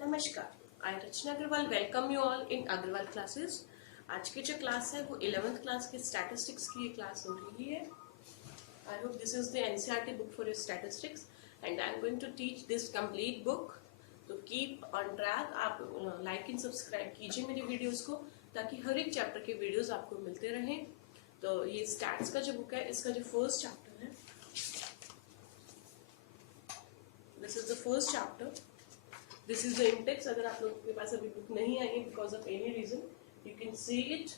नमस्कार, I Rachna Agarwal welcome you all in Agarwal classes. आज की जो क्लास है वो 11th क्लास की स्टैटिस्टिक्स की क्लास हो रही है। I hope this is the NCERT book for your statistics and I am going to teach this complete book. तो कीप ऑन ट्रैक, आप लाइक एंड सब्सक्राइब कीजिए मेरी वीडियोस को ताकि हर एक चैप्टर के वीडियोस आपको मिलते रहें। तो ये स्टैट्स का जो बुक है इसका जो फर्स्ट चैप्टर है, this is the first chapter. This is the index. अगर आप लोगों के पास अभी बुक नहीं आई है because of any reason, you can see it.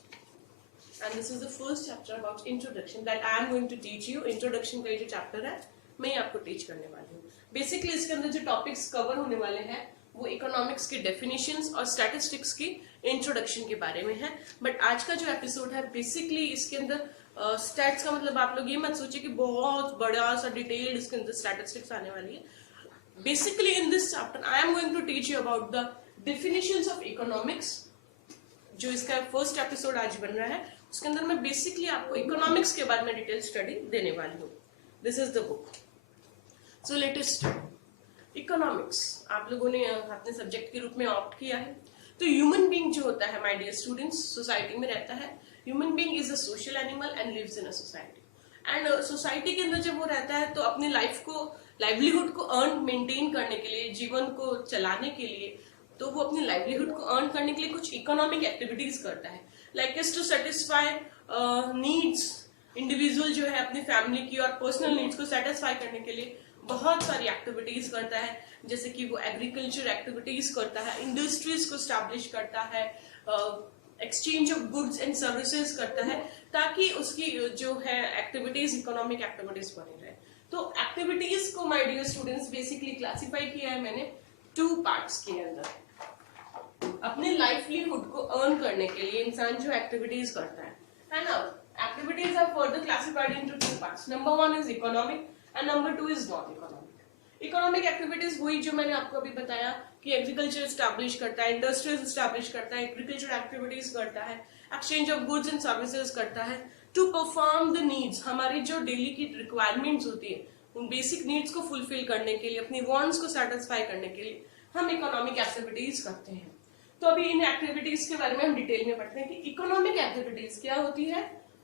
And this is the first chapter about introduction that I am going to teach you. Introduction का ये जो चैप्टर है मैं आपको टीच करने वाली हूँ। बेसिकली इसके अंदर जो टॉपिक्स कवर होने वाले हैं वो इकोनॉमिक्स की डेफिनेशंस और स्टैटिस्टिक्स की इंट्रोडक्शन के बारे में है। बट आज का जो एपिसोड है बेसिकली इसके अंदर स्टैट्स का मतलब आप लोग ये मत सोचिए कि बहुत बड़ा सा डिटेल्ड इसके अंदर स्टैटिस्टिक्स आने वाली है। Basically in this chapter I am going to teach you about the definitions of economics। जो इसका फर्स्ट एपिसोड आज बन रहा है उसके अंदर मैं बेसिकली आपको इकोनॉमिक्स के बारे में डिटेल स्टडी देने वाली हूँ। This is the book. So latest economics आप लोगों ने अपने सब्जेक्ट के रूप में ऑप्ट किया है। तो ह्यूमन बीइंग जो होता है माय डियर स्टूडेंट्स, सोसाइटी में रहता है। Human being is a social animal and lives in a society. And society के अंदर जब वो रहता है तो अपनी लाइफ को, लाइवलीहुड को अर्न मेंटेन करने के लिए, जीवन को चलाने के लिए, तो वो अपनी लाइवलीहुड को अर्न करने के लिए कुछ इकोनॉमिक एक्टिविटीज करता है। Like is to satisfy needs. Individual जो है अपनी फैमिली की और पर्सनल नीड्स को सेटिस्फाई करने के लिए बहुत सारी एक्टिविटीज करता है। जैसे कि वो एग्रीकल्चर एक्टिविटीज करता है, इंडस्ट्रीज को स्टैब्लिश करता है, exchange of goods and services करता है ताकि उसकी जो है एक्टिविटीज, इकोनॉमिक एक्टिविटीज बनी रहे। तो एक्टिविटीज को my dear students basically classify किया है मैंने टू पार्ट्स के अंदर। अपने लाइवलीहुड को अर्न करने के लिए इंसान जो एक्टिविटीज करता है ना, activities are further classified into two parts. Number 1 is economic and number 2 is non economic. Economic activities वही जो मैंने आपको अभी बताया कि एग्रीकल्चर स्टैब्लिश करता है, इंडस्ट्रीज स्टैब्लिश करता है, एग्रीकल्चर एक्टिविटीज करता है, exchange of goods and services करता है टू परफॉर्म द नीड्स। हमारी जो डेली की रिक्वायरमेंट्स होती है उन बेसिक नीड्स को फुलफिल करने के लिए, अपनी वांट्स को सेटिस्फाई करने के लिए हम इकोनॉमिक एक्टिविटीज करते हैं। तो अभी इन एक्टिविटीज के बारे में हम डिटेल में पढ़ते हैं कि इकोनॉमिक एक्टिविटीज क्या होती है,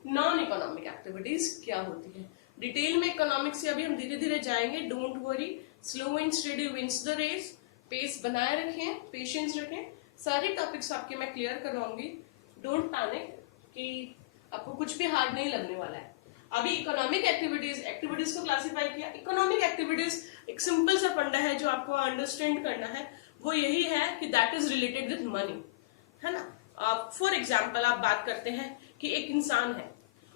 नॉन इकोनॉमिक एक्टिविटीज क्या होती है। डिटेल में इकोनॉमिक्स से अभी हम धीरे धीरे जाएंगे। Don't worry, slow and steady wins the race. Pace बनाए रखें, पेशेंस रखें। सारे टॉपिक्स आपके मैं क्लियर करवाऊंगी। डोंट पैनिक कि आपको कुछ भी हार्ड नहीं लगने वाला है। अभी इकोनॉमिक एक्टिविटीज को क्लासिफाई किया। इकोनॉमिक एक्टिविटीज एक सिंपल सा फंडा है जो आपको अंडरस्टैंड करना है, वो यही है कि that is related with money, है ना। फॉर एग्जाम्पल आप बात करते हैं कि एक इंसान है,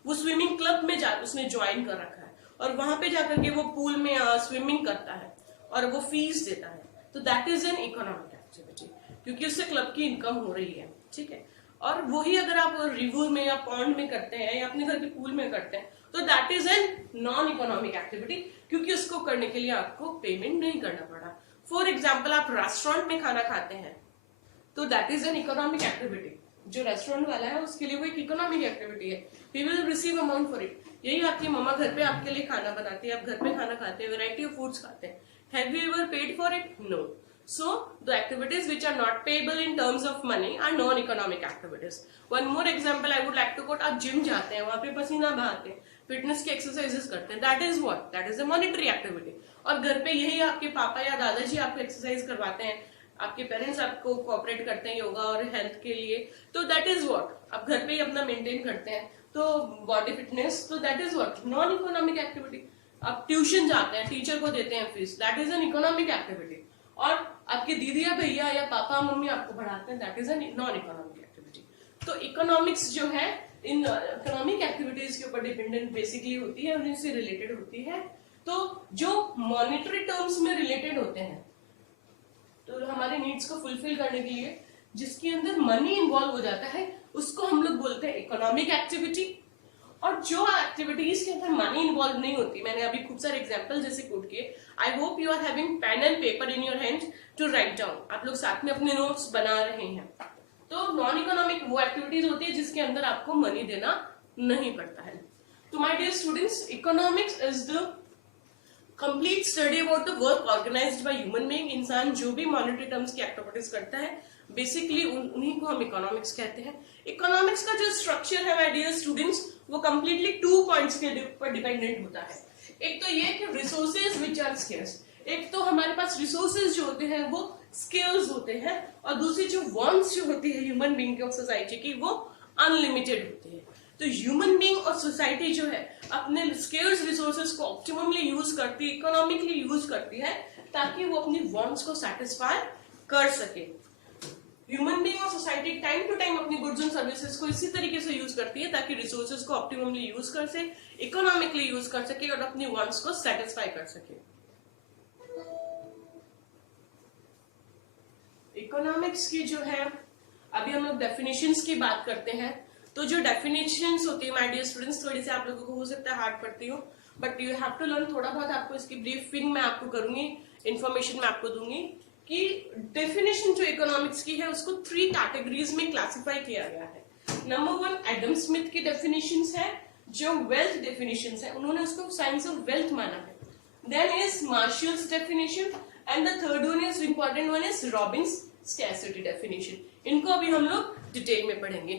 वो स्विमिंग क्लब में उसने ज्वाइन कर रखा है और वहां पे जाकर के वो पूल में स्विमिंग करता है और वो फीस देता है, तो that is an economic activity क्योंकि उससे क्लब की इनकम हो रही है, ठीक है। और वही अगर आप रिवर में या पॉन्ड में करते हैं या अपने घर के पूल में करते हैं तो that is N non economic activity क्योंकि उसको करने के लिए आपको पेमेंट नहीं करना पड़ा। फॉर एग्जाम्पल आप रेस्टोरेंट में खाना खाते हैं तो that is an economic activity. जो रेस्टोरेंट वाला है उसके लिए वो एक इकोनॉमिक एक्टिविटी है। We will receive amount for it. यही आपकी मम्मा घर पे आपके लिए खाना बनाती है, आप घर पे खाना खाते हैं, वेराइटी ऑफ फूड्स खाते हैं। Have you ever paid for it? No. So the activities which are not payable in terms of money are non-economic activities. One more example I would like to quote, आप gym जाते हैं, वहां पे पसीना बहाते हैं, फिटनेस की exercises करते हैं, that is what? That is a monetary activity. और घर पे यही आपके पापा या दादाजी आपको एक्सरसाइज करवाते हैं, आपके पेरेंट्स आपको कोऑपरेट करते हैं योगा और हेल्थ के लिए, तो दैट इज व्हाट, आप घर पे ही अपना मेंटेन करते हैं, तो बॉडी फिटनेस, तो that is what, non economic activity. आप ट्यूशन जाते हैं, टीचर को देते हैं fees, that is an economic activity. और आपके दीदी या भैया या पापा मम्मी आपको पढ़ाते हैं, that is N non economic activity. तो इकोनॉमिक्स जो है इन इकोनॉमिक एक्टिविटीज के ऊपर डिपेंडेंट बेसिकली होती है, उनसे रिलेटेड होती है। तो जो मॉनेटरी टर्म्स में रिलेटेड होते हैं, तो हमारे नीड्स को फुलफिल करने के लिए जिसके अंदर मनी इन्वॉल्व हो जाता है उसको हम लोग बोलते हैं इकोनॉमिक एक्टिविटी। और जो एक्टिविटीज के अंदर मनी इन्वॉल्व नहीं होती, मैंने अभी खूब सारे एग्जांपल जैसे कोट किए। I hope you are having pen and paper in your hand to write down. आप लोग साथ में अपने नोट्स बना रहे हैं। तो नॉन इकोनॉमिक वो एक्टिविटीज होती है जिसके अंदर आपको मनी देना नहीं पड़ता है। तो my dear students, economics is the complete study about the work organized by human being. इंसान जो भी मॉनेटरी टर्म्स की एक्टिविटीज करता है बेसिकली उन्हीं को हम इकोनॉमिक्स कहते हैं। इकोनॉमिक्स का जो स्ट्रक्चर है माय डियर स्टूडेंट्स वो कंप्लीटली 2 पॉइंट्स के ऊपर डिपेंडेंट होता है। एक तो ये कि रिसोर्सेज विच आर स्केर्स, एक तो हमारे पास रिसोर्सेज जो होते हैं वो स्केर्स होते हैं, और दूसरी जो वांट्स जो होती है ह्यूमन बीइंग की और सोसाइटी की वो अनलिमिटेड होती है। तो ह्यूमन बीइंग और सोसाइटी जो है अपने स्केर्स रिसोर्सेज को ऑप्टिममली यूज करती है, इकोनॉमिकली यूज करती है ताकि वो अपनी वांट्स को सेटिस्फाई कर सके। ह्यूमन बीइंग और सोसाइटी टाइम टू टाइम अपनी गुड्स एंड सर्विसेज को इसी तरीके से यूज करती है ताकि रिसोर्सेज को ऑप्टिममली यूज कर सके, इकोनॉमिकली यूज कर सके और अपनी वांट्स को सेटिस्फाई कर सके। इकोनॉमिक्स की जो है अभी हम लोग डेफिनेशंस की बात करते हैं। तो जो डेफिनेशंस होती है माय डियर स्टूडेंट्स थोड़ी सी आप लोगों को हो सकता है हार्ड पड़ती हो, but you have to learn. थोड़ा बहुत आपको इसकी ब्रीफिंग मैं आपको करूंगी, इंफॉर्मेशन मैं आपको दूंगी कि डेफिनेशन जो इकोनॉमिक्स की है उसको 3 कैटेगरीज में क्लासिफाई किया गया है। नंबर 1 एडम स्मिथ की डेफिनेशंस है जो वेल्थ डेफिनेशंस है, उन्होंने उसको साइंस ऑफ वेल्थ माना है। Then is Marshall's definition and the third one is important one is Robbins scarcity definition. इनको अभी हम लोग डिटेल में पढ़ेंगे।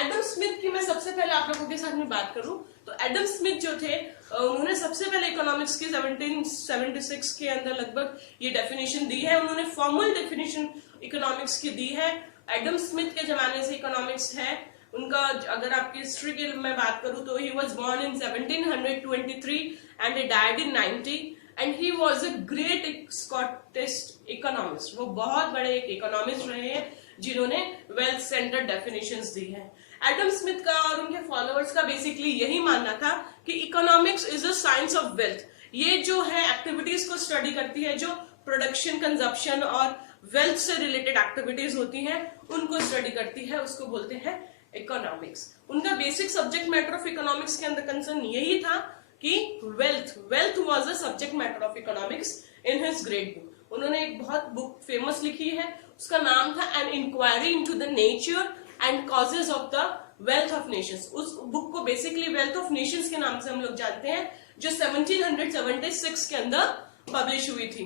एडम स्मिथ की मैं सबसे पहले आप लोगों के साथ में बात करूं तो एडम स्मिथ जो थे उन्होंने सबसे पहले इकोनॉमिक्स की 1776 के अंदर लगभग ये डेफिनेशन दी है। उन्होंने फॉर्मल डेफिनेशन इकोनॉमिक्स की दी है। एडम स्मिथ के जमाने से इकोनॉमिक्स है। उनका अगर आपकी हिस्ट्री की मैं बात करूं तो he was born in 1723 and he died in 90 and he was a great Scottish economist. वो बहुत बड़े एक इकोनॉमिस्ट रहे हैं जिन्होंने वेल्थ सेंटर्ड डेफिनेशंस दी है। एडम स्मिथ का और उनके फॉलोअर्स का बेसिकली यही मानना था कि economics is a science of wealth. ये जो है एक्टिविटीज को स्टडी करती है, जो प्रोडक्शन, कंजप्शन और वेल्थ से रिलेटेड एक्टिविटीज होती हैं उनको स्टडी करती है, उसको बोलते हैं इकोनॉमिक्स। उनका basic subject matter of economics के अंदर कंसर्न यही था कि wealth was a subject matter of economics in his great book. उन्होंने एक बहुत बुक फेमस लिखी है, उसका नाम था an inquiry into the nature and causes of the wealth of nations. उस बुक को बेसिकली वेल्थ ऑफ नेशंस के नाम से हम लोग जानते हैं, जो 1776 के अंदर पब्लिश हुई थी।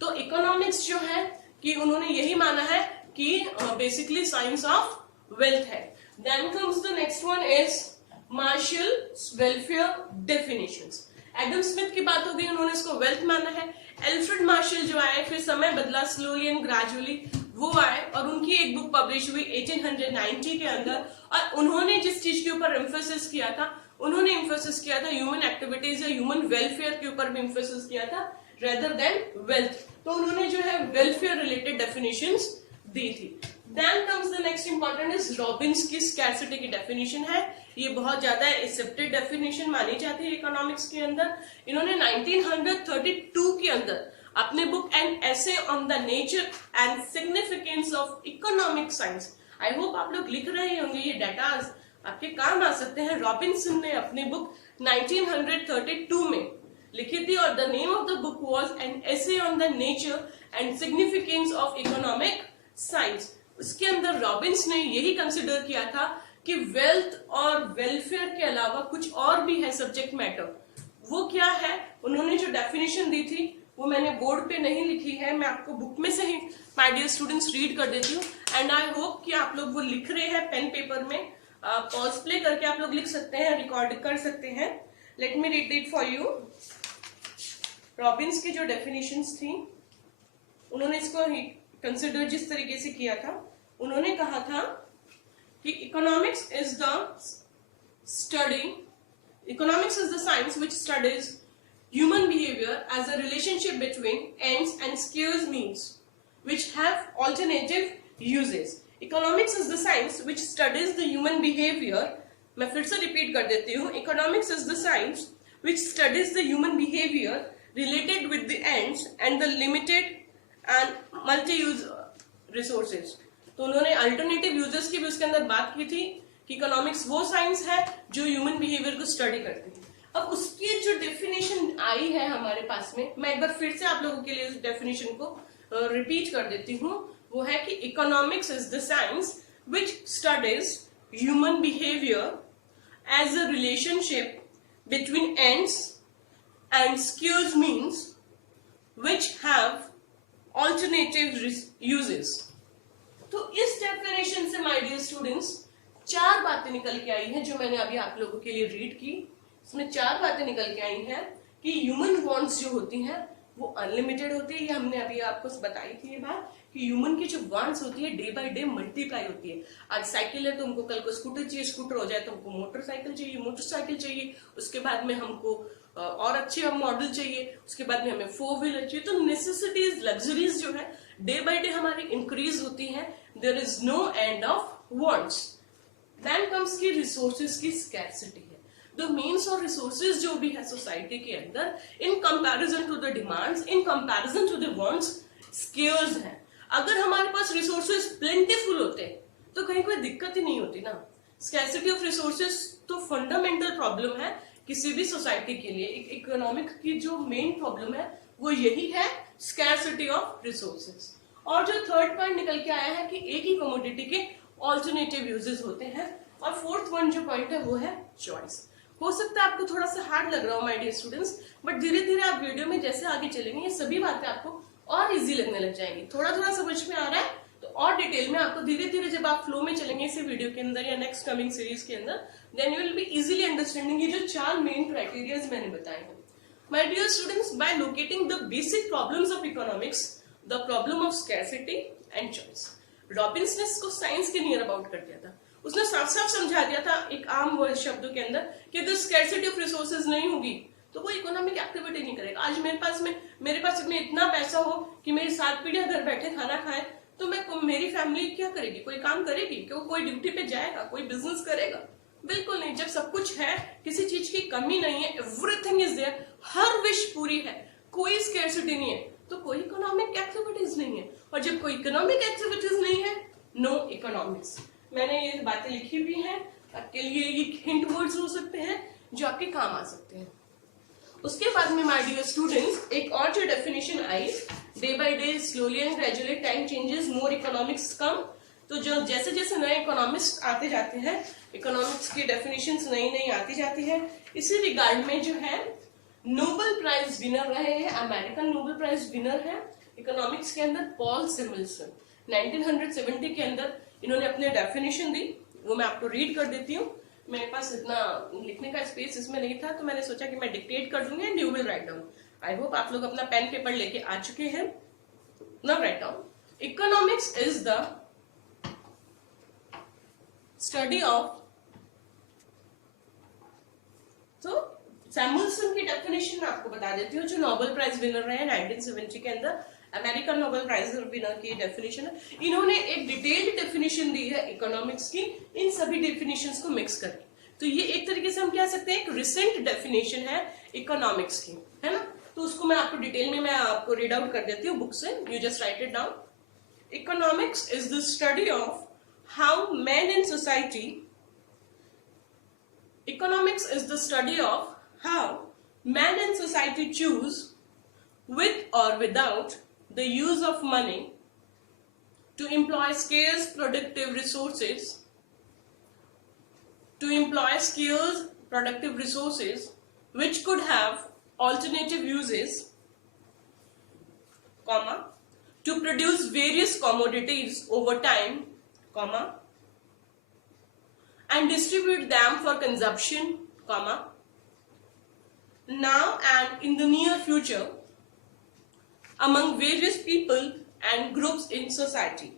तो इकोनॉमिक्स जो है कि उन्होंने यही माना है कि बेसिकली साइंस ऑफ वेल्थ है। Then comes the next one is Marshall welfare definitions. Adam Smith की बात हो गई, उन्होंने इसको वेल्थ माना है। एल्फ्रेड मार्शल जो आए, फिर समय बदला स्लोली एंड ग्रेजुअली, वो आए और उनकी एक बुक पब्लिश हुई 1890 के अंदर। और उन्होंने जिस चीज के ऊपर एम्फेसिस किया था, उन्होंने एम्फेसिस किया था ह्यूमन एक्टिविटीज या ह्यूमन वेलफेयर के ऊपर भी एम्फेसिस किया था रेदर देन वेल्थ। तो उन्होंने जो है वेलफेयर रिलेटेड डेफिनेशंस दी थी। Then comes the next important is Robbins की स्कैरसिटी की डेफिनेशन है। ये बहुत ज्यादा एक्सेप्टेड डेफिनेशन मानी जाती है इकोनॉमिक्स के अंदर। इन्होंने 1932 के अंदर अपने book an essay on the nature and significance of economic science, I hope आप लोग लिख रहे होंगे, ये डाटाज आपके काम आ सकते हैं। रॉबिन्सन ने अपनी बुक 1932 में लिखी थी और the name of the book was an essay on the nature and significance of economic science. उसके अंदर रॉबिन्स ने यही कंसिडर किया था कि वेल्थ और वेलफेयर के अलावा कुछ और भी है सब्जेक्ट मैटर। वो क्या है, उन्होंने जो डेफिनेशन दी थी वो मैंने बोर्ड पे नहीं लिखी है, मैं आपको बुक में से ही माय डियर स्टूडेंट्स रीड कर देती हूँ एंड आई होप कि आप लोग वो लिख रहे हैं पेन पेपर में। पॉज प्ले करके आप लोग लिख सकते हैं, रिकॉर्ड कर सकते हैं। Let me read it for you. Robins की जो डेफिनेशंस थी उन्होंने इसको कंसिडर जिस तरीके से किया था, उन्होंने कहा था कि economics is the science which studies human behavior as a relationship between ends and scarce means which have alternative uses. Economics is the science which studies the human behavior. मैं फिर से रिपीट कर देती हूँ। Economics is the science which studies the human behavior related with the ends and the limited and multi-use resources. तो उन्होंने alternative uses की भी उसके अंदर बात की थी कि इकोनॉमिक्स वो साइंस है जो ह्यूमन बिहेवियर को स्टडी करती है। अब उसकी जो डेफिनेशन आई है हमारे पास में, मैं एक बार फिर से आप लोगों के लिए उस डेफिनेशन को रिपीट कर देती हूँ। वो है कि economics is the science which studies human behaviour as a relationship between ends and scarce means which have alternative uses. तो इस डेफिनेशन से माय डियर स्टूडेंट्स 4 बातें निकल के आई हैं जो मैंने अभी आप लोगों के लिए रीड की। इसमें 4 बातें निकल के आई हैं कि ह्यूमन वांट्स जो होती हैं वो अनलिमिटेड होती है। ये हमने अभी आपको बताई थी ये बात कि ह्यूमन की जो वांट्स होती है डे बाय डे मल्टीप्लाई होती है। आज साइकिल है तो हमको कल को स्कूटर चाहिए, स्कूटर हो जाए तो हमको मोटरसाइकिल चाहिए, मोटरसाइकिल चाहिए, उसके बाद में हमको और अच्छे मॉडल चाहिए, उसके बाद में हमें 4 व्हीलर चाहिए। तो नेसेसिटीज लग्जरीज जो है डे बाय डे हमारी इंक्रीज होती है। There is no end of wants. Then comes की रिसोर्सेज की स्कैरसिटी है। द मीन्स और रिसोर्सेज जो भी है सोसाइटी के अंदर in comparison to the demands, in comparison to the wants, scarce है। अगर हमारे पास रिसोर्सेज प्लेंटीफुल होते तो कहीं कोई दिक्कत ही नहीं होती ना। स्कैरसिटी ऑफ रिसोर्सेज तो फंडामेंटल प्रॉब्लम है किसी भी सोसाइटी के लिए। इकोनॉमिक की जो मेन प्रॉब्लम है वो यही है, स्कैरसिटी ऑफ रिसोर्सेज। और जो थर्ड पॉइंट निकल के आया है कि एक ही कमोडिटी के ऑल्टरनेटिव यूजेस होते हैं। और फोर्थ वन जो पॉइंट है वो है चॉइस। हो सकता है आपको थोड़ा सा हार्ड लग रहा हो माय डियर स्टूडेंट्स, बट धीरे धीरे आप वीडियो में जैसे आगे चलेंगे ये सभी बातें आपको और इजी लगने लग जाएंगी। थोड़ा थोड़ा समझ में आ रहा है तो और डिटेल में आपको धीरे धीरे जब आप फ्लो में चलेंगे इसी वीडियो के अंदर या नेक्स्ट कमिंग सीरीज के अंदर, then you will be easily understanding ये जो 4 मेन क्राइटेरियाज मैंने बताए हैं। My dear students, by locating the basic problems of economics, the problem of scarcity and choice, Robbins ने इसको साइंस के नियर अबाउट कर दिया था। उसने साफ साफ समझा दिया था एक आम वर्ड शब्दों के अंदर कि अगर स्कैरसिटी ऑफ रिसोर्सेज नहीं होगी तो वो इकोनॉमिक एक्टिविटी नहीं करेगा। आज मेरे पास में इतना पैसा हो कि मेरी 7 पीढ़ियां घर बैठे खाना खाए तो मेरी फैमिली क्या करेगी? कोई काम करेगी? क्यों कोई ड्यूटी पे जाएगा? कोई बिजनेस करेगा? बिल्कुल नहीं। जब सब कुछ है, किसी चीज की कमी नहीं है, एवरीथिंग इज देयर, हर विश पूरी है, कोई स्कैरसिटी नहीं है, तो कोई इकोनॉमिक एक्टिविटीज नहीं है। और जब कोई इकोनॉमिक एक्टिविटीज नहीं है, नो इकोनॉमिक्स। मैंने ये बातें लिखी भी हैं, आपके लिए ये हिंट वर्ड्स हो सकते हैं जो आपके काम आ सकते हैं। उसके बाद में माय डियर स्टूडेंट्स एक और जो डेफिनेशन आई, day by day slowly and gradually time changes more economics come. तो जो जैसे जैसे नए इकोनॉमिक्स आते जाते हैं, इकोनॉमिक्स की डेफिनेशंस नई नई आती जाती है। इसी रिगार्ड में जो है नोबेल प्राइज विनर रहे हैं, अमेरिकन नोबेल प्राइज विनर है इकोनॉमिक्स के अंदर पॉल सेमुएल्सन। 1970 के अंदर इन्होंने अपने डेफिनेशन दी, वो मैं आपको रीड कर देती हूँ। मेरे पास इतना लिखने का स्पेस इसमें नहीं था तो मैंने सोचा कि मैं डिक्टेट कर दूंगी and you will write down. I hope आप लोग अपना पेन पेपर लेके आ चुके हैं। Now write down, economics is the study of, तो सैमुएल्सन की डेफिनेशन मैं आपको बता देती हूँ जो नोबेल प्राइज विनर रहे 1970 के अंदर, अमेरिकन नोबेल प्राइज विनर की डेफिनेशन है। इन्होंने एक डिटेल्ड डेफिनेशन दी है इकोनॉमिक्स की, इन सभी डेफिनेशंस को मिक्स करके। तो ये एक तरीके से हम कह सकते हैं एक रिसेंट डेफिनेशन है इकोनॉमिक्स की, है ना। तो उसको मैं आपको डिटेल में मैं आपको रीड आउट कर देती हूँ बुक से, you just right it down. Economics is the study of how man in society, economics is the study of how man in society choose with or without the use of money to employ scarce productive resources, which could have alternative uses, comma, to produce various commodities over time, comma, and distribute them for consumption, comma, now and in the near future among various people and groups in society।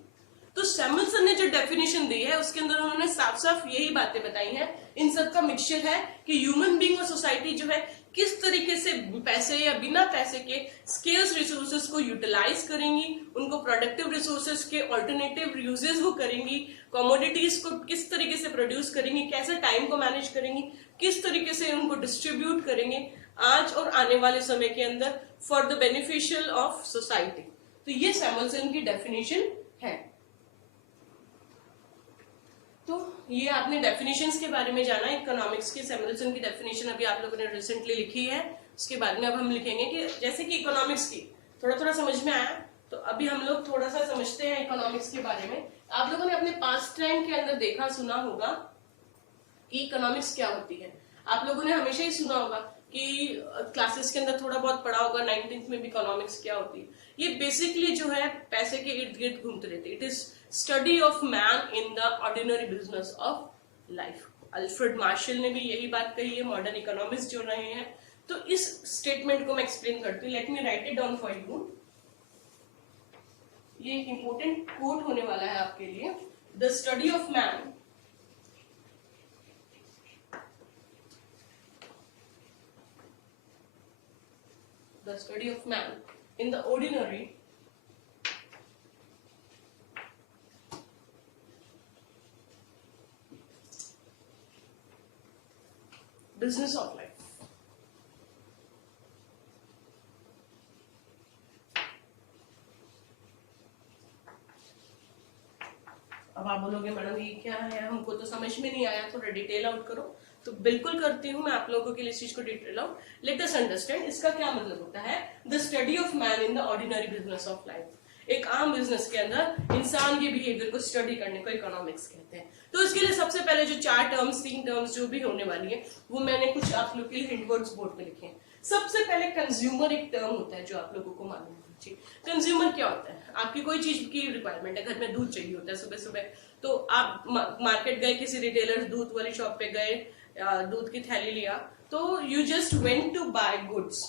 तो सैमुएल्सन ने जो definition दी है उसके अंदर उन्होंने साफ साफ यही बातें बताई हैं। इन सब का मिक्सचर है कि ह्यूमन बीइंग और सोसाइटी जो है किस तरीके से पैसे या बिना पैसे के स्केर्स रिसोर्सेज को यूटिलाइज करेंगी, उनको प्रोडक्टिव रिसोर्सेज के ऑल्टरनेटिव यूजेस वो करेंगी, कमोडिटीज को किस तरीके से प्रोड्यूस करेंगी, कैसे टाइम को मैनेज करेंगी, किस तरीके से उनको डिस्ट्रीब्यूट करेंगे आज और आने वाले समय के अंदर for the beneficial of society. तो ये सैमुएल्सन की डेफिनेशन है। तो ये आपने डेफिनेशंस के बारे में जाना इकोनॉमिक्स की। सैमुएल्सन की डेफिनेशन अभी आप लोगों ने रिसेंटली लिखी है, उसके बाद में अब हम लिखेंगे कि जैसे कि इकोनॉमिक्स की थोड़ा थोड़ा समझ में आया, तो अभी हम लोग थोड़ा सा समझते हैं इकोनॉमिक्स के बारे में। आप लोगों ने अपने पास्ट टाइम के अंदर देखा सुना होगा कि इकोनॉमिक्स क्या होती है। आप लोगों ने हमेशा ही सुना होगा कि क्लासेस के अंदर थोड़ा बहुत पढ़ा होगा 19th में भी इकोनॉमिक्स क्या होती है। ये बेसिकली जो है पैसे के इर्द गिर्द घूमते रहते। It is study of man in the ordinary business of life. Alfred Marshall ने भी यही बात कही है, मॉडर्न इकोनॉमिस्ट जो रहे हैं। तो इस स्टेटमेंट को मैं एक्सप्लेन करती हूँ। Let me right it down for you. ये एक इंपॉर्टेंट कोट होने वाला है आपके लिए। The study of man the study of man in the ordinary business of life। अब आप बोलोगे मैडम ये क्या है, हमको तो समझ में नहीं आया, थोड़ा डिटेल आउट करो। तो बिल्कुल करती हूँ मैं आप लोगों के लिए इस चीज को detail out. Let us understand इसका क्या मतलब होता है। The study of man in the ordinary business of life. एक आम बिजनेस के अंदर इंसान के बिहेवियर को स्टडी करने को इकोनॉमिक्स कहते हैं। तो इसके लिए सबसे पहले जो 4 टर्म्स 3 टर्म्स जो भी होने वाली है वो मैंने कुछ आप लोग के लिए हिंट वर्ड्स बोर्ड पे लिखे हैं। सबसे पहले कंज्यूमर एक टर्म होता है जो आप लोगों को मालूम होना चाहिए। कंज्यूमर क्या होता है, आपकी कोई चीज की रिक्वायरमेंट है, घर में दूध चाहिए होता है सुबह सुबह, तो आप मार्केट गए, किसी रिटेलर दूध वाली शॉप पे गए, दूध की थैली लिया, तो you just went to buy goods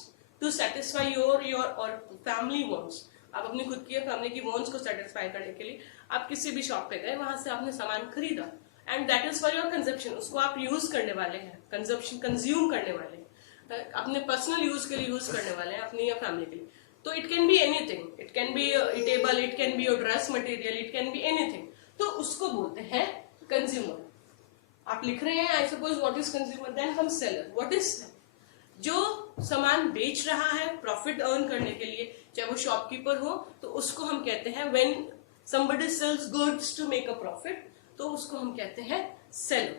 to satisfy your और फैमिली वॉन्ट्स। आप अपनी खुद की फैमिली की वॉन्ट्स को सेटिस्फाई करने के लिए आप किसी भी शॉप पे गए, वहां से आपने सामान खरीदा and that is for your consumption. उसको आप यूज करने वाले हैं, कंजप्शन कंज्यूम करने वाले हैं, अपने पर्सनल यूज के लिए यूज करने वाले हैं, अपनी या फैमिली के लिए। तो it can be anything, it can be eatable, it can be your dress material, it can be anything. तो उसको बोलते हैं कंज्यूमर। आप लिख रहे हैं I suppose what is consumer, then come seller. What is seller? जो सामान बेच रहा है प्रॉफिट अर्न करने के लिए, चाहे वो शॉपकीपर हो, तो उसको हम कहते हैं when somebody sells goods to make a profit, तो उसको हम कहते हैं सेलर।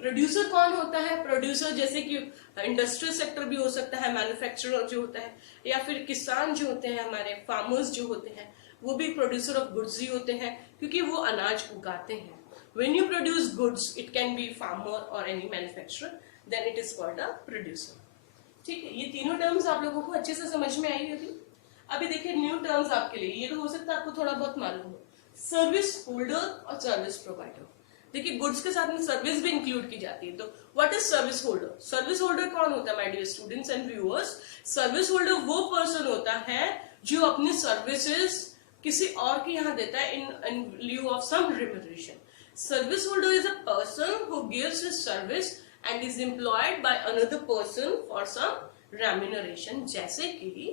प्रोड्यूसर कौन होता है? प्रोड्यूसर जैसे कि इंडस्ट्रियल सेक्टर भी हो सकता है, मैन्युफैक्चरर जो होता है, या फिर किसान जो होते हैं, हमारे फार्मर्स जो होते हैं, वो भी प्रोड्यूसर ऑफ गुड्स ही होते हैं क्योंकि वो अनाज उगाते हैं। When you produce goods, it can be farmer or any manufacturer, then it is called a producer। ठीक है, ये तीनों टर्म्स आप लोगों को अच्छे से समझ में आई होगी। अभी देखिए न्यू टर्म्स आपके लिए, ये तो हो सकता है आपको थोड़ा बहुत मालूम हो। सर्विस होल्डर और सर्विस प्रोवाइडर। देखिए गुड्स के साथ में सर्विस भी इंक्लूड की जाती है। तो what is service holder? Service holder कौन होता है my dear students and viewers? Service holder वो पर्सन होता है जो अपनी सर्विसेज किसी और के यहाँ देता है in lieu of some remuneration. Service holder is a person who gives his service and is employed by another person for some remuneration। जैसे कि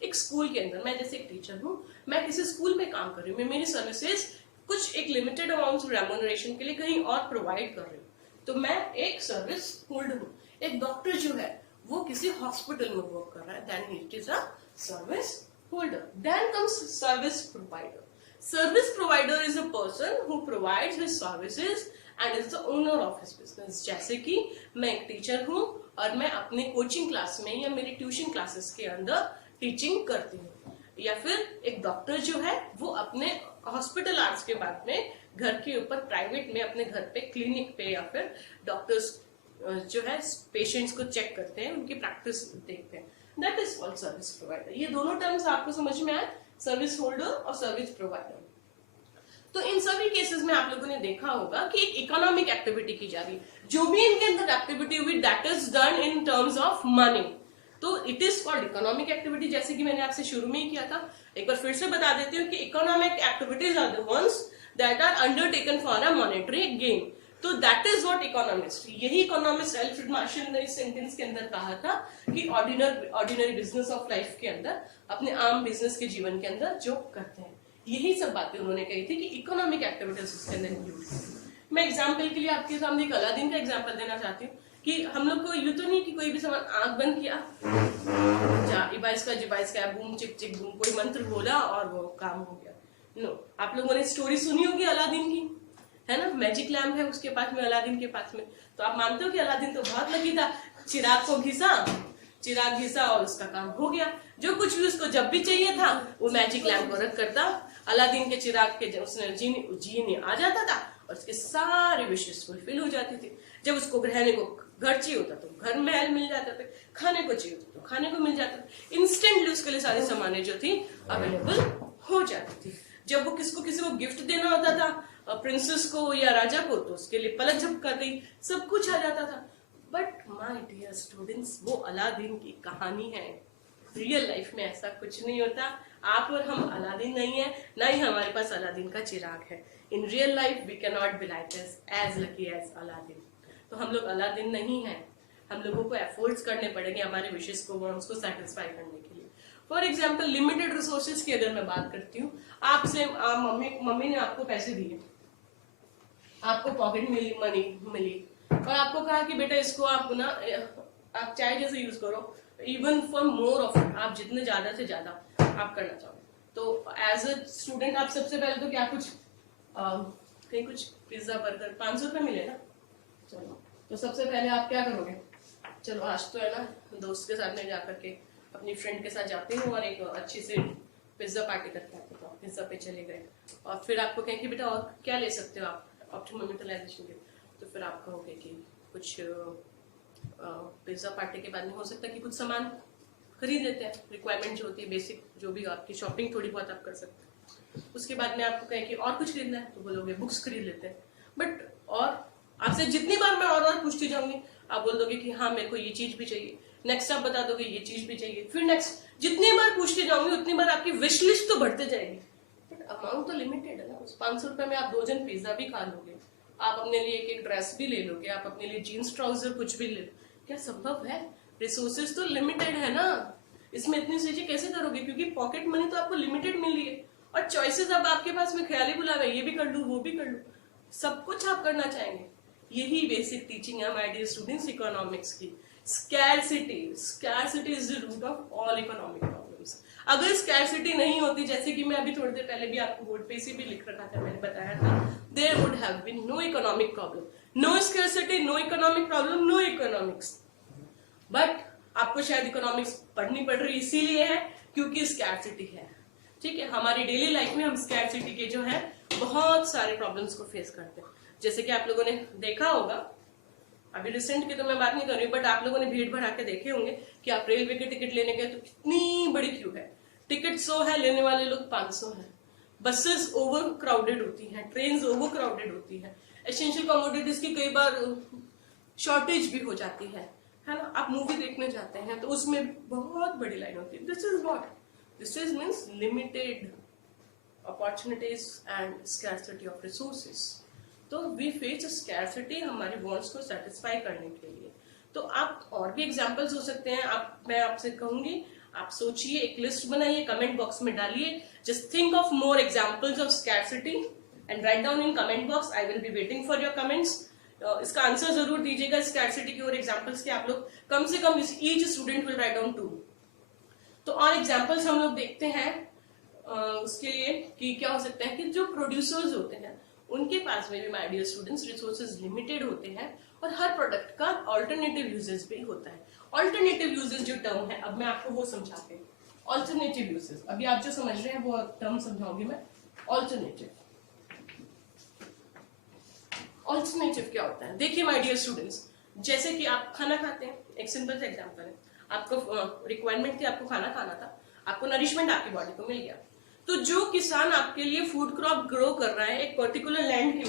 एक स्कूल के अंदर मैं जैसे एक टीचर हूँ, मैं किसी स्कूल में काम कर रही हूँ, मैं मेरी सर्विसेज कुछ एक लिमिटेड अमाउंट रेम्यूनरेशन के लिए कहीं और प्रोवाइड कर रही हूँ, तो मैं एक सर्विस होल्डर हूँ। एक डॉक्टर जो है वो किसी हॉस्पिटल में वर्क कर रहा है, then it is a service holder. Then comes service provider. Service provider is a person who provides his services and is the owner of his business। जैसे कि मैं एक टीचर हूँ और मैं अपने कोचिंग क्लास में या मेरी ट्यूशन क्लासेस के अंदर टीचिंग करती हूँ, या फिर एक डॉक्टर जो है वो अपने हॉस्पिटल आवर्स के बाद में घर के ऊपर प्राइवेट में अपने घर पे क्लिनिक पे या फिर डॉक्टर्स जो है पेशेंट्स को चेक करते हैं, उनकी प्रैक्टिस देखते हैं, that is called service provider. ये दोनों टर्म्स आपको समझ में आए, सर्विस होल्डर और सर्विस प्रोवाइडर। तो इन सभी केसेस में आप लोगों ने देखा होगा कि एक इकोनॉमिक एक्टिविटी की जा रही है, जो भी इनके अंदर एक्टिविटी हुई that is done in terms of money, तो it is called economic activity. जैसे कि मैंने आपसे शुरू में ही किया था, एक बार फिर से बता देती हूँ कि economic activities are the ones that are undertaken for a monetary gain. तो दैट इज व्हाट इकोनॉमिस्ट, यही इकोनॉमिस्ट अल्फ्रेड मार्शल ने इस सेंटेंस के अंदर कहा था कि ऑर्डिनरी बिजनेस ऑफ लाइफ के अंदर, अपने आम बिजनेस के जीवन के अंदर जो करते हैं, यही सब बातें उन्होंने कही थी कि इकोनॉमिक एक्टिविटीज उसके अंदर इंक्लूड। मैं एग्जांपल के लिए आपके सामने एक अलादीन का एग्जांपल देना चाहती हूँ कि हम लोग को यूं तो नहीं कि कोई भी सामान आंख बंद किया, इबाइस का बूम चिक चिक बूम, कोई मंत्र बोला और वो काम हो गया। नो, आप लोगों ने स्टोरी सुनी होगी अलादीन की, है ना? मैजिक लैम्प है उसके पास में, अलादीन के पास में, तो आप मानते हो कि अलादीन तो बहुत लकी था, चिराग को चिराग घिसा और उसका काम हो गया। जो कुछ भी उसको जब भी चाहिए था वो मैजिक लैम्प को रख करता, अलादीन के चिराग के जब उसने जीनी आ जाता था और उसके सारे विशेष फुलफिल हो जाती थी। जब उसको घर चाहिए होता तो घर महल मिल जाता था, खाने को चाहिए होता तो खाने को मिल जाता था, इंस्टेंटली उसके लिए सारी सामानें जो थी अवेलेबल हो जाती थी। जब वो किसी को गिफ्ट देना होता था, प्रिंसेस को या राजा को, तो उसके लिए पलक झपकाते ही सब कुछ आ जाता था। बट माय डियर स्टूडेंट्स, वो अलादीन की कहानी है। रियल लाइफ में ऐसा कुछ नहीं होता। आप और हम अलादीन नहीं है, ना ही हमारे पास अलादीन का चिराग है। In real life we can not be like as lucky as Aladdin. तो हम लोग अलादीन नहीं है। हम लोगों को एफर्ट्स करने पड़ेंगे हमारे विशेष को, वांट्स को सेटिस्फाई करने के लिए। फॉर एग्जाम्पल, लिमिटेड रिसोर्सेज की अगर मैं बात करती हूँ, आपसे मम्मी ने आपको पैसे दिए, आपको पॉकेट मनी मिली और आपको कहा कि बेटा इसको आप ना आप चाहे जैसे यूज करो, even for more of it, आप जितने ज्यादा से ज्यादा आप करना चाहो। तो एज अ स्टूडेंट आप सबसे पहले तो क्या कुछ कहीं कुछ पिज्जा बर्गर 500 रुपये मिले ना, चलो तो सबसे पहले आप क्या करोगे, चलो आज तो है ना दोस्त के साथ में जाकर के अपनी फ्रेंड के साथ जाते हो और एक अच्छी सी पिज्जा पार्टी करके आते हो, पिज्जा पे चले गए और फिर आपको कहें कि बेटा और क्या ले सकते हो आप ऑप्टिमम यूटिलाइजेशन के, तो फिर आप कहोगे कि कुछ पिज्जा पार्टी के बाद में हो सकता है कि कुछ सामान खरीद लेते हैं, रिक्वायरमेंट जो होती है बेसिक, जो भी आपकी शॉपिंग थोड़ी बहुत आप कर सकते हैं। उसके बाद में आपको कहें कि और कुछ खरीदना है, तो बोलोगे बुक्स खरीद लेते हैं। बट और आपसे जितनी बार मैं और पूछती जाऊंगी, आप बोल दोगे कि हाँ मेरे को ये चीज भी चाहिए, नेक्स्ट आप बता दोगे ये चीज भी चाहिए, फिर नेक्स्ट जितनी बार पूछती जाऊंगी उतनी बार आपकी विश लिस्ट तो बढ़ते जाएगी, बट अमाउंट तो लिमिटेड है ना। उस 500 रुपए में आप 2 जन पिज्जा भी खा लोगे, आप अपने लिए एक ड्रेस भी ले लोगे, आप अपने लिए जीन्स ट्राउजर कुछ भी ले लो, क्या संभव है? रिसोर्सेज तो लिमिटेड है ना, इसमें इतनी चीजें कैसे करोगे? क्योंकि पॉकेट मनी तो आपको लिमिटेड मिल रही है और चॉइसेस अब आपके पास में ख्याली बुलावे, ये भी कर लूं वो भी कर लूं, सब कुछ आप करना चाहेंगे। यही बेसिक टीचिंग है माय डियर स्टूडेंट्स इकोनॉमिक्स की। Scarcity is the root of all economic problems. अगर स्कैरसिटी नहीं होती, जैसे कि मैं अभी थोड़ी देर पहले भी आपको बोर्ड पे से भी लिख रखा था, मैंने बताया था, there would have been no economic problem, no scarcity, no economic problem, no economics. But आपको शायद इकोनॉमिक्स पढ़नी पड़ रही इसीलिए है क्योंकि स्कैरसिटी है। ठीक है, हमारी डेली लाइफ में हम स्कैरसिटी के जो है बहुत सारे प्रॉब्लम्स को फेस करते हैं। जैसे कि आप लोगों ने देखा होगा, अभी रिसेंट की तो मैं बात नहीं कर रही, बट आप लोगों ने भीड़ भड़ा के देखे होंगे कि आप रेलवे के टिकट लेने गए तो कितनी बड़ी क्यू है, टिकट 100 है, लेने वाले लोग 500 है, बसेस ओवर क्राउडेड होती हैं, ट्रेन ओवर क्राउडेड होती है, एसेंशियल कमोडिटीज की कई बार शॉर्टेज भी हो जाती है ना। आप मूवी देखने जाते हैं तो उसमें बहुत बड़ी लाइन होती है। This is what, this is means limited opportunities and scarcity of resources. तो वी फेस स्कैरसिटी हमारे वांट्स को सेटिस्फाई करने के लिए। तो आप और भी एग्जांपल्स हो सकते हैं। मैं आपसे कहूंगी, आप सोचिए, एक लिस्ट बनाइए, कमेंट बॉक्स में डालिए, just think of more examples of scarcity and write down in comment box. I will be waiting for your comments. इसका आंसर जरूर दीजिएगा स्कैरसिटी की और एग्जांपल्स के। आप लोग कम से कम each student will write down 2। तो और एग्जांपल्स हम लोग देखते हैं उसके लिए कि क्या हो सकता है कि जो प्रोड्यूसर्स होते हैं उनके पास में भी my dear students resources limited होते हैं और हर प्रोडक्ट का ऑल्टरनेटिव यूजेस भी होता है। ऑल्टरनेटिव यूजेस जो टर्म है, अब मैं आपको वो समझाती हूँ। ऑल्टरनेटिव यूजेस, अभी आप जो समझ रहे हैं वो टर्म समझाऊंगी मैं। ऑल्टरनेटिव क्या होता है? देखिए माय डियर स्टूडेंट्स, जैसे कि आप खाना खाते हैं, एक सिंपल सा एग्जांपल है, आपको रिक्वायरमेंट थी, आपको खाना खाना था, आपको नरिशमेंट आपकी बॉडी को मिल गया। तो जो किसान आपके लिए फूड क्रॉप ग्रो कर रहा है एक पर्टिकुलर लैंड के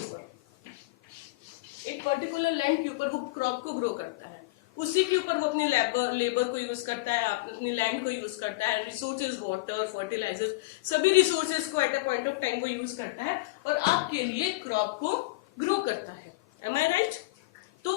ऊपर, वो क्रॉप को ग्रो करता है, उसी के ऊपर वो अपनी लेबर को यूज करता है, अपनी लैंड को यूज करता है, रिसोर्सेज, वाटर, फर्टिलाइजर, सभी रिसोर्सेज को at a point of time वो यूज करता है और आपके लिए क्रॉप को ग्रो करता है। एम आई राइट? तो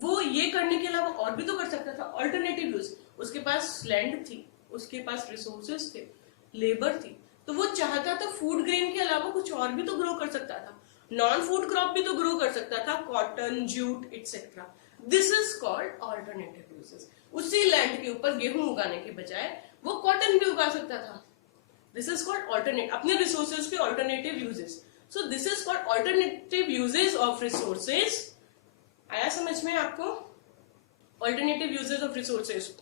वो ये करने के अलावा और भी तो कर सकता था, ऑल्टरनेटिव यूज। उसके पास लैंड थी, उसके पास रिसोर्सेज थे, लेबर थी, तो वो चाहता था फूड ग्रेन के अलावा कुछ और भी तो ग्रो कर सकता था, नॉन फूड क्रॉप भी तो ग्रो कर सकता था, cotton, jute etcetera. This is called alternative uses. उसी लैंड के ऊपर गेहूं उगाने के बजाय वो कॉटन भी उगा सकता था। दिस इज कॉल्ड ऑल्टरनेट, अपने रिसोर्सेज के alternative uses. So this is called alternative uses of resources. आया समझ में आपको? Alternative uses of resources.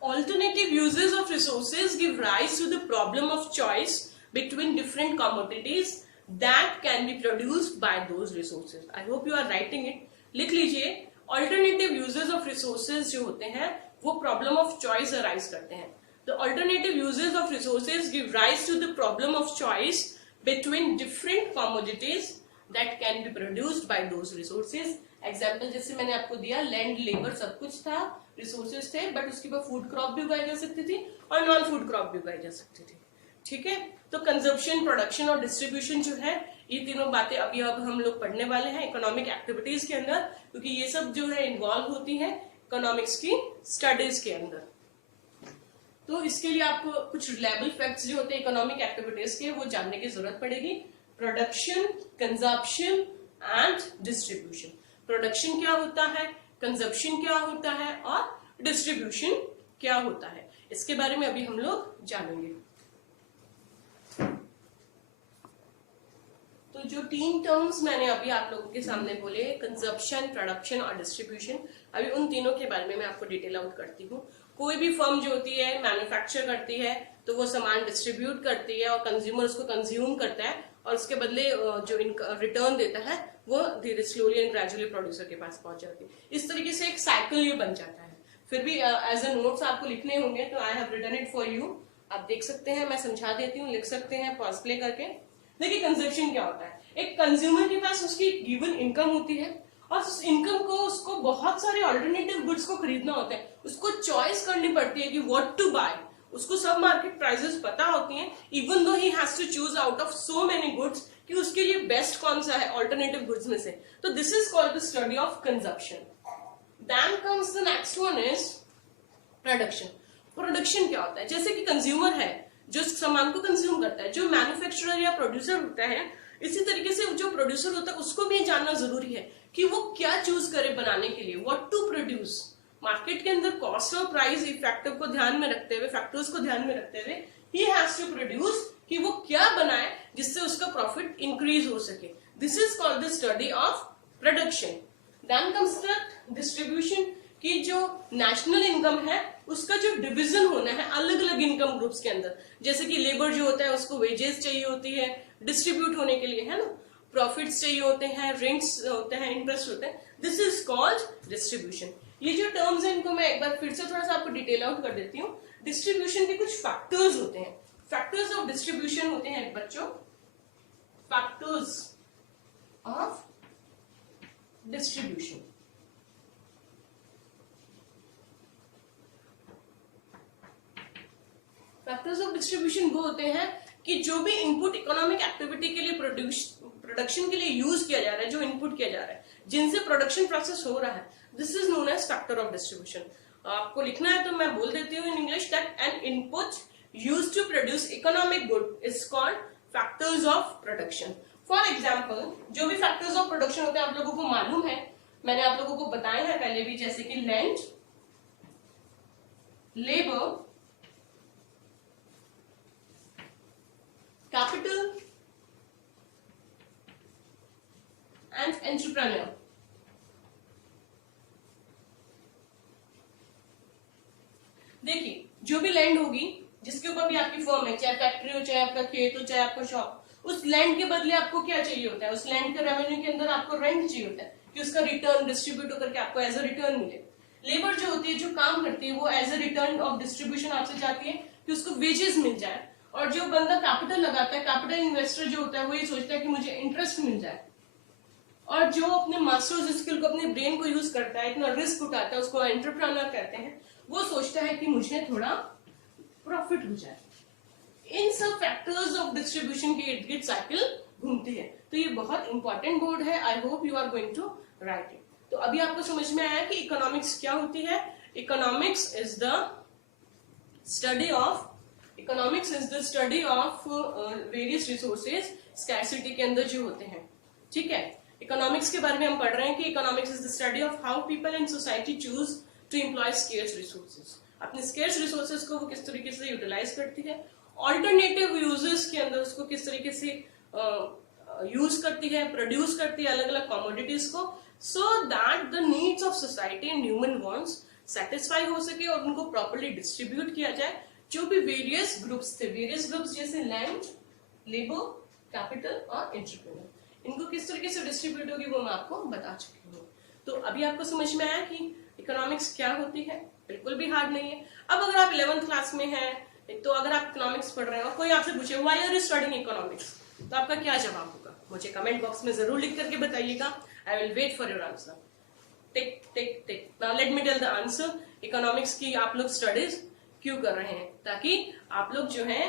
Alternative uses of resources give rise to the problem of choice between different commodities that can be produced by those resources. I hope you are writing it. लिख लीजिए, alternative uses of resources जो होते हैं वो problem of choice arise करते हैं. The alternative uses of resources give rise to the problem of choice between different commodities that can be produced by those resources. Example जैसे मैंने आपको दिया, लैंड, लेबर सब कुछ था, रिसोर्सेज थे, बट उसके बाद फूड क्रॉप भी उगाई जा सकती थी और नॉन फूड क्रॉप भी उगाई जा सकती थी. ठीक है, तो कंजप्शन, प्रोडक्शन और डिस्ट्रीब्यूशन जो है, ये तीनों बातें अभी अब हम लोग पढ़ने वाले हैं इकोनॉमिक एक्टिविटीज के अंदर, क्योंकि ये सब जो है इन्वॉल्व होती है इकोनॉमिक्स की स्टडीज के अंदर. तो इसके लिए आपको कुछ रिलायबल फैक्ट्स जो होते हैं इकोनॉमिक एक्टिविटीज के, वो जानने की जरूरत पड़ेगी. Production, consumption and distribution. Production क्या होता है, कंजप्शन क्या होता है और डिस्ट्रीब्यूशन क्या होता है, इसके बारे में अभी हम लोग जानेंगे. तो जो 3 टर्म्स मैंने अभी आप लोगों के सामने बोले, कंजप्शन, प्रोडक्शन और डिस्ट्रीब्यूशन, अभी उन तीनों के बारे में मैं आपको डिटेल आउट करती हूँ. कोई भी फर्म जो होती है मैन्युफैक्चर करती है तो वो सामान डिस्ट्रीब्यूट करती है और कंज्यूमर उसको कंज्यूम करता है और उसके बदले जो रिटर्न देता है वो धीरे स्लोली एंड ग्रेजुअली प्रोड्यूसर के पास पहुंच जाती है. इस तरीके से एक साइकिल ये बन जाता है. फिर भी एज अ नोट्स आपको लिखने होंगे, तो I have written it for you. आप देख सकते हैं, मैं समझा देती हूँ, लिख सकते हैं पॉज प्ले करके. देखिए कंजप्शन क्या होता है. एक कंज्यूमर के पास उसकी गिवन इनकम होती है और उस इनकम को उसको बहुत सारे अल्टरनेटिव गुड्स को खरीदना होता है. उसको चॉइस करनी पड़ती है कि व्हाट टू बाय. उसको सब मार्केट प्राइसेस पता होती हैं, even though he has to choose out of so many goods कि उसके लिए बेस्ट कौन सा है अल्टरनेटिव गुड्स में से. तो this is called the study of consumption. Then comes the next one is production. Production क्या होता है, जैसे कि कंज्यूमर है जो सामान को कंज्यूम करता है, जो मैन्युफैक्चरर या प्रोड्यूसर होता है, इसी तरीके से जो प्रोड्यूसर होता है उसको भी जानना जरूरी है कि वो क्या चूज करे बनाने के लिए, व्हाट टू प्रोड्यूस. मार्केट के अंदर कॉस्ट और प्राइस फैक्टर को ध्यान में रखते हुए, फैक्टर्स को ध्यान में रखते हुए ही हैज टू प्रोड्यूस कि वो क्या बनाए जिससे उसका प्रॉफिट इंक्रीज हो सके. This is called the study of production. Then comes the distribution की जो नेशनल इनकम है उसका जो डिवीजन होना है अलग अलग इनकम ग्रुप्स के अंदर. जैसे कि लेबर जो होता है उसको वेजेस चाहिए होती है डिस्ट्रीब्यूट होने के लिए, है ना, प्रॉफिट्स चाहिए होते हैं, रेंट्स होते हैं, इंटरेस्ट होते हैं. This is called distribution. ये जो टर्म्स हैं इनको मैं एक बार फिर से थोड़ा सा आपको डिटेल आउट कर देती हूँ. डिस्ट्रीब्यूशन के कुछ फैक्टर्स होते हैं. फैक्टर्स ऑफ डिस्ट्रीब्यूशन होते हैं बच्चों, factors of distribution. Factors of distribution वो होते हैं कि जो भी इनपुट इकोनॉमिक एक्टिविटी के लिए प्रोडक्शन के लिए यूज किया जा रहा है, जो इनपुट किया जा रहा है, जिनसे प्रोडक्शन प्रोसेस हो रहा है, this is known as factor of distribution. आपको लिखना है तो मैं बोल देती हूँ in English that an input used to produce economic good is called factors of production. For example, जो भी फैक्टर्स ऑफ प्रोडक्शन होते हैं आप लोगों को मालूम है, मैंने आप लोगों को बताया है पहले भी, जैसे कि land, labour, capital and entrepreneur. देखिए जो भी लैंड होगी जिसके ऊपर भी आपकी फर्म है, चाहे फैक्ट्री हो, चाहे आपका खेत हो, चाहे आपका शॉप, उस लैंड के बदले आपको क्या चाहिए होता है, उस लैंड के रेवेन्यू के अंदर आपको रेंट चाहिए होता है कि उसका रिटर्न डिस्ट्रीब्यूट होकर के आपको एज अ रिटर्न मिले. लेबर जो होती है, जो काम करती है, वो as a return of distribution आपसे चाहती है कि उसको वेजेस मिल जाए. और जो बंदा कैपिटल लगाता है, कैपिटल इन्वेस्टर जो होता है, वो ये सोचता है कि मुझे इंटरेस्ट मिल जाए. और जो अपने मास्टर्स स्किल को, अपने ब्रेन को यूज करता है, इतना रिस्क उठाता है, उसको एंटरप्रेन्योर कहते हैं, वो सोचता है कि मुझे थोड़ा प्रॉफिट हो जाए. इन सब फैक्टर्स ऑफ डिस्ट्रीब्यूशन की इर्द गिर्द साइकिल घूमती है. तो ये बहुत इंपॉर्टेंट बोर्ड है. I hope you are going to write it. तो अभी आपको समझ में आया कि इकोनॉमिक्स क्या होती है. Economics is the study of various resources scarcity के अंदर जो होते हैं. ठीक है, इकोनॉमिक्स के बारे में हम पढ़ रहे हैं कि economics is the study of how people and society choose to employ scarce resources. अपने स्केर्स रिसोर्सेज को वो किस तरीके से यूटिलाइज करती है, ऑल्टरनेटिव यूजेस के अंदर उसको किस तरीके से यूज करती है, प्रोड्यूस करती है अलग अलग कमोडिटीज को, so that the needs of society and human wants satisfy हो सके और उनको प्रॉपर्ली डिस्ट्रीब्यूट किया जाए. जो भी वेरियस ग्रुप्स थे, वेरियस ग्रुप्स जैसे लैंड, लेबर, कैपिटल और एंटरप्रेन्योर। इनको किस तरीके से डिस्ट्रीब्यूट होगी वो मैं आपको बता चुकी हूँ। तो अभी आपको समझ में आया कि इकोनॉमिक्स क्या होती है, बिल्कुल भी हार्ड नहीं है। अब अगर आप 11th क्लास में हैं, तो अगर आप इकोनॉमिक्स पढ़ रहे हैं और कोई आपसे पूछे why are you studying economics, तो आपका क्या जवाब होगा? मुझे कमेंट बॉक्स में जरूर लिख करके बताइएगा। I will wait for your answer. Tick tick tick. Now let me tell the answer. Economics की आप लोग स्टडीज क्यों कर रहे हैं? ताकि आप लोग जो है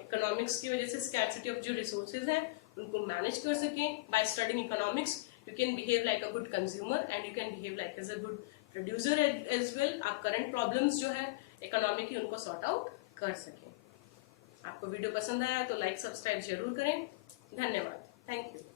इकोनॉमिक्स की वजह से स्कैर्सिटी ऑफ जो रिसोर्सेज हैं उनको मैनेज कर सकें। By studying economics you can behave like a good consumer and you can behave like as a good producer as well। आप करंट प्रॉब्लम्स जो है इकोनॉमी की उनको सॉर्ट आउट कर सकें। आपको वीडियो पसंद आया तो लाइक सब्सक्राइब जरूर करें। धन्यवाद। Thank you.